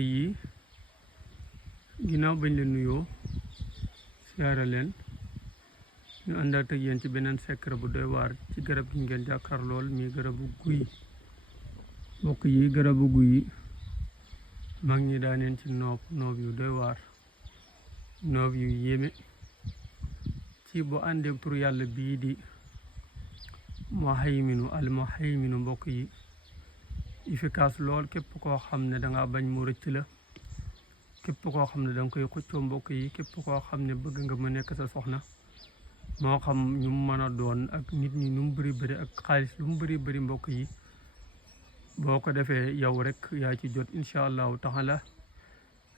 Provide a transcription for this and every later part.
yi ginnaaw bañ leen nuyoo siyaare leen ñu àndaat ak yéen ci beneen secret bu doy waar ci garab gi ngeen jàkkaar lool mi garabu guy. mbokk yi garabu guy mag ñi daaneen ci noob yu doy waar, noob yu yéeme ci bu àndeek tur yàlla bii di Muhayminu al Muhayminu. mbokk yi efficace lool képp koo xam ne danga bañ mu rëcc la, képp koo xam ne danga koy xëccoo. mbokk yi képp koo xam ne bëgg nga mu nekk sa soxna, moo xam ñu mën a doon ak nit ñi nu mu bëri ak xaalis lu mu bëri mbokk yi boo ko defee yow rek yaa ci jot incha allahu taala.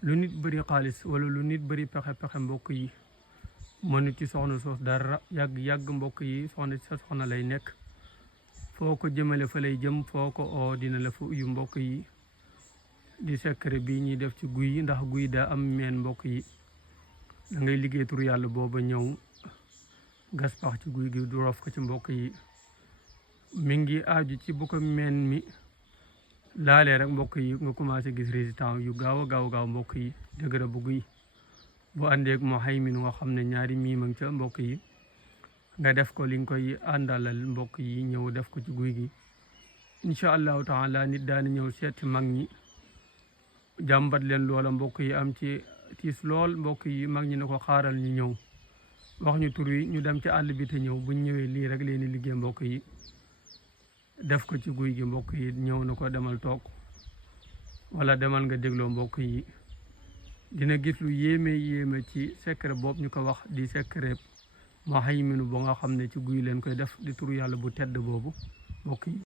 lu nit bëri xaalis wala lu nit bëri pexe mbokk yi mënu ci soxna soos dara. yàgg mbokk yi soxna sa soxna lay nekk, foo ko jëmale fa lay jëm, foo ko oo dina la fa uyu. mbokk yi di secret bi ñuy def ci guy yi, ndax guy daa am meen mbokk yi. da ngay liggéey tur yàlla booba ñëw gas pax ci guy gi du rof ko ci. mbokk yi mi ngi aaju ci bu ko meen mi laalee rek mbokk yi nga commencé gis résultat yu gaaw a gaaw mbokk yi. dëgëra bu guy bu àndeek Muhaymin nga xam ne ñaari miimang ca mbokk yi nga def ko li nga koy àndalal mbokk yi ñëw def ko ci guy gi incha allahu taala. nit daani ñëw seeti mag ñi jàmbat leen loola mbokk yi am ci tiis lool mbokk yi. mag ñi ne ko xaaral ñu ñëw wax ñu tur yi ñu dem ci àll bi te ñëw buñ ñëwee lii rek leen di liggéey mbokk yi def ko ci guy gi. mbokk yi ñëw na ko demal toog wala demal nga dégloo mbokk yi dina gis lu yéeme ci secret boobu ñu ko wax di secret Muhayminu ba nga xam ne ci guy leen koy def di turu yàlla bu tedd boobu mbokk yi.